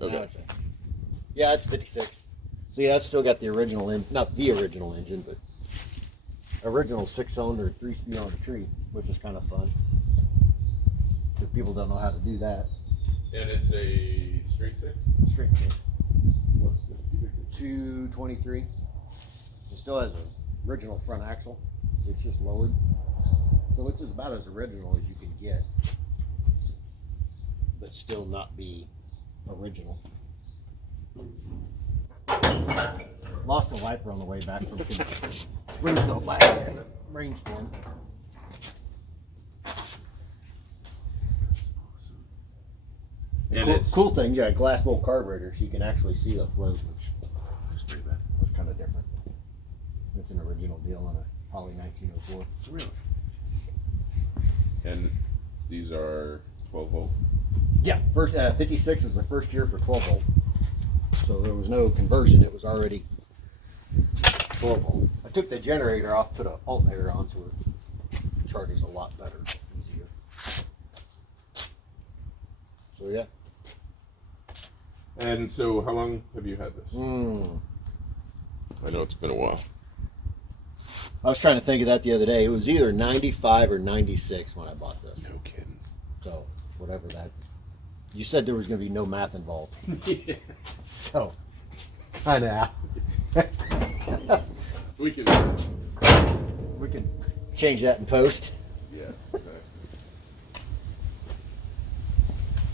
Okay. Now yeah, it's 56. See, that's still got the original not the original engine, but original 6-cylinder 3-speed on a tree, which is kind of fun. Because people don't know how to do that. And it's a straight six? Straight six. What's the cubic? 223. It still has an original front axle. It's just lowered. So it's just about as original as you can get. But still not be original. Lost a wiper on the way back from Springfield last year in the rainstorm. And cool thing, yeah, glass bowl carburetor, so you can actually see the flows, which That's pretty bad. was kind of different. It's an original deal on a Holly 1904. Really? And these are 12 volt? Yeah, first 56 was the first year for 12 volt. So there was no conversion, it was already 12 volt. I took the generator off, put an alternator on, so it charges a lot better, easier. So yeah. And so how long have you had this? I know it's been a while. I was trying to think of that the other day. It was either 95 or 96 when I bought this. No kidding. So whatever that. You said there was going to be no math involved. Yeah. So I know. We can. We can change that in post. Yeah, exactly.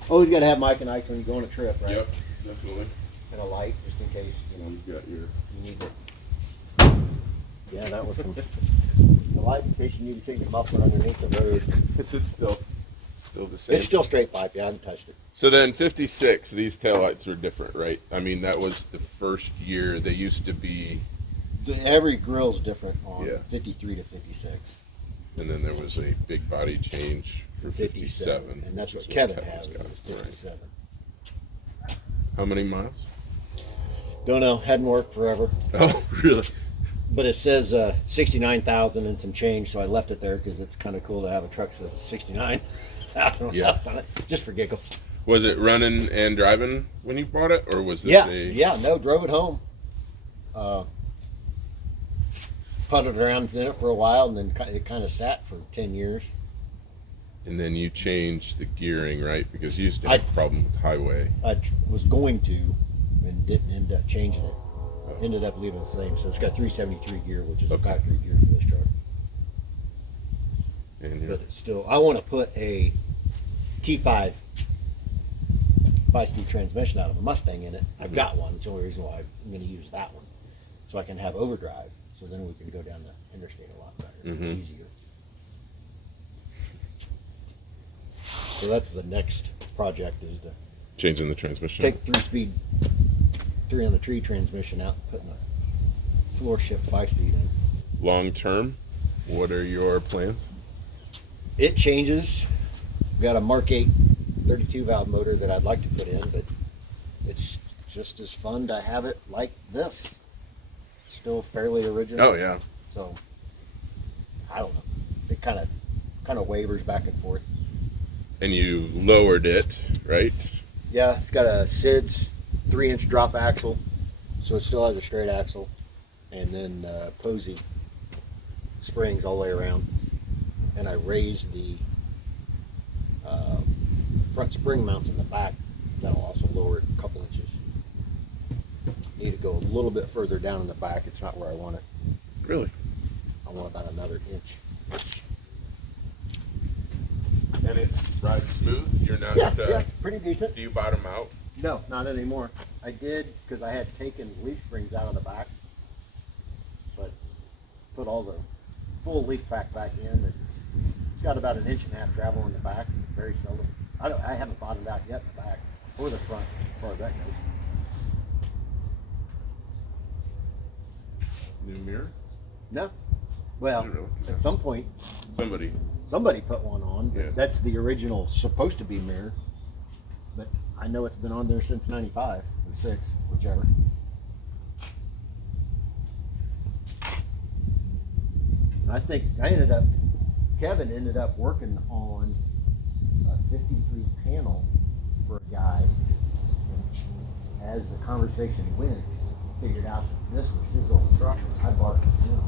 Always got to have Mike and Ike when you go on a trip, right? Yep, definitely. And a light, just in case You've got your. you need it. Yeah, that was from the light in case you need to take the muffler underneath the road. Is it still the same? It's still straight pipe. Yeah, I haven't touched it. So then 56, these taillights were different, right? I mean, that was the first year. They used to be, Every grill's different on Yeah. 53 to 56. and then there was a big body change for 57. And that's what which is Kevin Kevin's has, got, is right. 57. How many miles? Don't know, hadn't worked forever. Oh, really? But it says 69,000 and some change, so I left it there because it's kind of cool to have a truck that says 69,000 Yeah. on it, just for giggles. Was it running and driving when you bought it, or was this No, drove it home. Putted around in it for a while, and then it kind of sat for 10 years. And then you changed the gearing, right? Because you used to have a problem with highway. I was going to, and didn't end up changing it. Ended up leaving it the same. So it's got 373 gear, which is a factory gear for this truck. And But it's still, I want to put a T5 5-speed transmission out of a Mustang in it. I've got one. It's the only reason why I'm going to use that one. So I can have overdrive. So then we can go down the interstate a lot better, easier. So that's the next project, is to changing the transmission. take 3-speed, 3 on the tree transmission out, and putting a floor shift 5-speed in. Long term, what are your plans? It changes. We've got a Mark 8 32 valve motor that I'd like to put in, but it's just as fun to have it like this. Still fairly original. Oh yeah. So I don't know. It kind of wavers back and forth. And you lowered it, right? Yeah, it's got a SIDS 3-inch drop axle, so it still has a straight axle, and then Posey springs all the way around. And I raised the front spring mounts in the back. That'll also lower it a couple inches. Need to go a little bit further down in the back. It's not where I want it. Really? I want about another inch. And it rides smooth? You're not, Yeah, pretty decent. do you bottom out? No, not anymore. I did because I had taken leaf springs out of the back. So I put all the full leaf pack back in. And it's got about 1.5 inches travel in the back. Very seldom. I haven't bottomed out yet in the back or the front as far as that goes. New mirror? No. Well, I don't know. at some point, Somebody put one on. But Yeah. that's the original supposed to be mirror. But I know it's been on there since 95 or 6, whichever. I think Kevin ended up working on a 53 panel for a guy as the conversation went, figured out that this was his old truck. I bought it from him.